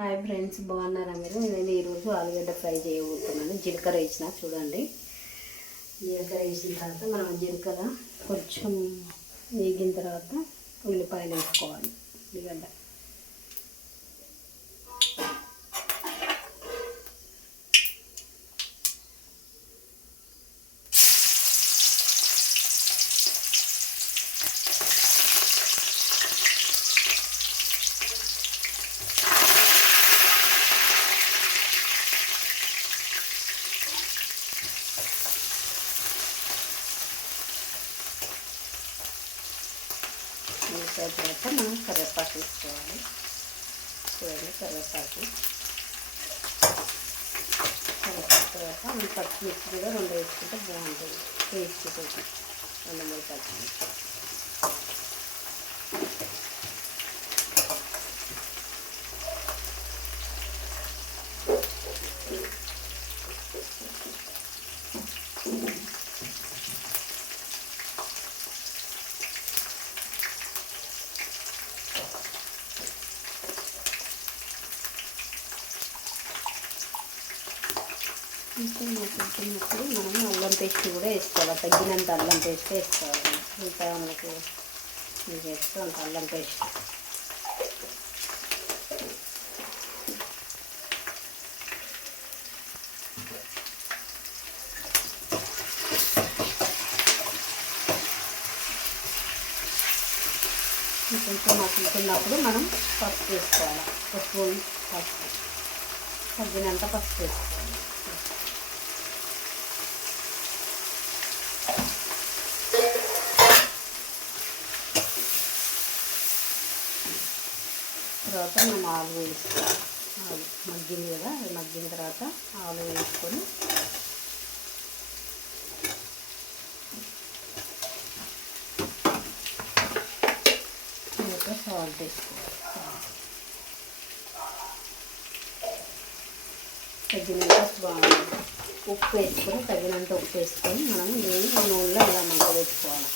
Hi friends, బాగున్నారా మీరు? నేను ఈరోజు ఆలుగడ్డ ఫ్రై చేయబోతున్నాను. జీలకర్ర వేసిన చూడండి. జీలకర్ర వేసిన తర్వాత మనం జీలకర్ర కొంచెం వేగిన తర్వాత ఉల్లిపాయలు వేసుకోవాలి. ఉల్లిగడ్డ వేసిన తర్వాత మనం కరివేపాకు వేసుకోవాలి. చూడండి, కరివేపాకు తర్వాత మనం పచ్చిమిర్చి కూడా 2 వేసుకుంటే బాగుంటుంది. టేస్ట్ కోసం 2-3 పచ్చిమిర్చి. ఇంకా మగ్గుతున్నప్పుడు మనం అల్లం పేస్ట్ కూడా వేసుకోవాలి. తగ్గినంత అల్లం పేస్ట్ వేసుకోవాలి. ఇంకా మనకు ఇది వేస్తే అంత అల్లం పేస్ట్. కొంచెం మగ్గుతున్నప్పుడు మనం పసుపు వేసుకోవాలి. ఒక స్పూన్ పసుపు, తగ్గినంత పసుపు వేసుకోవాలి. తర్వాత మనం ఆలు వేసుకోవాలి. ఆలు మగ్గింది కదా, అది మగ్గిన తర్వాత ఆలు వేసుకొని ఇంకా సాల్ట్ వేసుకోవాలి. తగినంత ఉప్పు వేసుకొని తగినంత ఉప్పు వేసుకొని మనం దీన్ని నూనెలో ఇలా మగ్గబెట్టుకోవాలి.